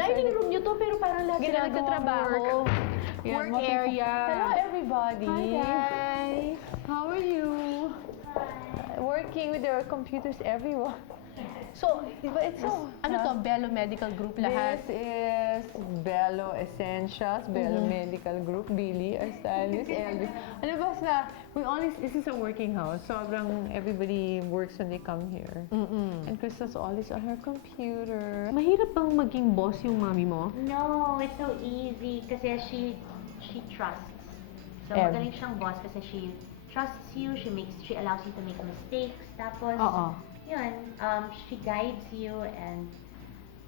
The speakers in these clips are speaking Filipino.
Dining room nyo to, pero parang lahat sila nagtatrabaho. Work area. Hello, everybody. Hi, guys. How are you? Working with your computers, everyone. So, It's so... ano to? Bello Medical Group lahat? This is Bello Essentials, Bello Medical Group, Billy, our stylist, Elvis. Ano ba sa... This is a working house. Sobrang everybody works when they come here. And Crystal's always on her computer. Mahirap bang maging boss yung mami mo? No, it's so easy kasi she trusts. So magaling siyang boss kasi she trusts you, she allows you to make mistakes. Tapos yun, she guides you and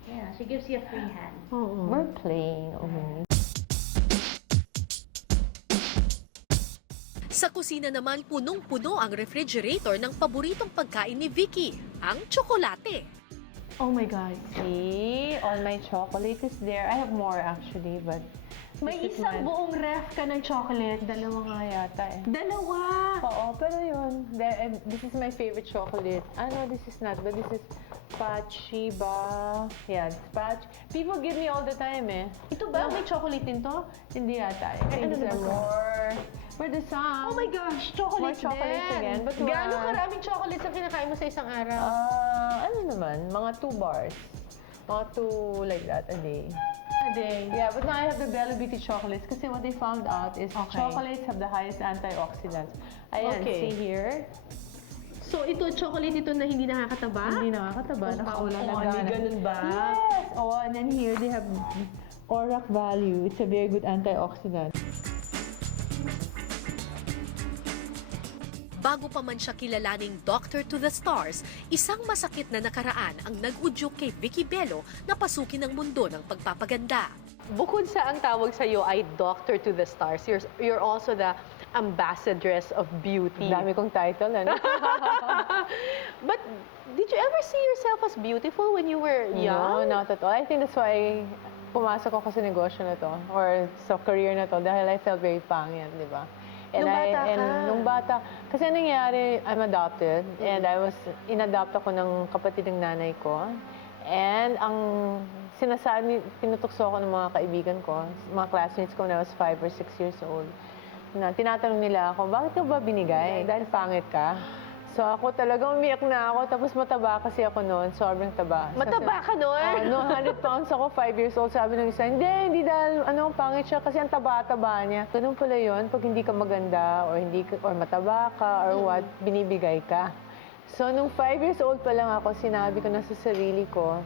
yeah, she gives you a free hand. We're playing. Sa kusina naman, punong-puno ang refrigerator ng paboritong pagkain ni Vicky, ang tsokolate. Oh my God. See, all my chocolate is there. I have more actually, but... May this is isang mine. buong ref ka ng chocolate. Dalawa nga yata eh. Dalawa! Oo, pero yun. This is my favorite chocolate. No, this is not, but this is Pachiba. Yeah, Pach. People give me all the time eh. Ito ba? May chocolate din to? Hindi yata eh. Ano These are naman? more. For the some. Oh my gosh! Chocolates More chocolates din! again, but Gaano one. karaming chocolates ang kinakain mo sa isang araw? Ano naman? Mga 2 bars. Mga 2 like that a day. A day. Yeah, but now I have the Bello Beauty chocolates kasi what they found out is chocolates have the highest antioxidants. Ayan, Okay. see here? So, ito, chocolate ito na hindi nakakataba? Hindi nakakataba. Nakawala na may ganun ba? Yes! Oh, and then here they have ORAC value. It's a very good antioxidant. Bago pa man siya kilalaning Doctor to the Stars, isang masakit na nakaraan ang nag-udyok kay Vicky Bello na pasukin ang mundo ng pagpapaganda. Bukod sa ang tawag sa iyo ay Doctor to the Stars, you're also the ambassadress of beauty. Dami kong title, ano? But did you ever see yourself as beautiful when you were young? No, not at all. I think that's why pumasok ako sa negosyo na to or sa career na to dahil I felt very pangit, di ba? Nung bata ka? Nung bata, kasi anong nangyari, I'm adopted and inadopt ako ng kapatid ng nanay ko. And ang tinutukso ko ng mga kaibigan ko, mga classmates ko when I was 5 or 6 years old, na tinatanong nila ako, bakit ka ba binigay? Dahil pangit ka? So ako talagang umiyak na ako, tapos mataba kasi ako noon, sobrang taba. Mataba ka noon? No, 100 pounds ako, 5 years old. Sabi ng isa, hindi dahil pangit siya kasi ang taba-taba niya. Ganun pala yun, pag hindi ka maganda or mataba ka or what, binibigay ka. So nung 5 years old pa lang ako, sinabi ko na sa sarili ko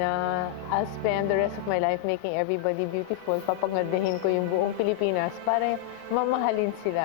na I'll spend the rest of my life making everybody beautiful. Papagandahin ko yung buong Pilipinas para mamahalin sila.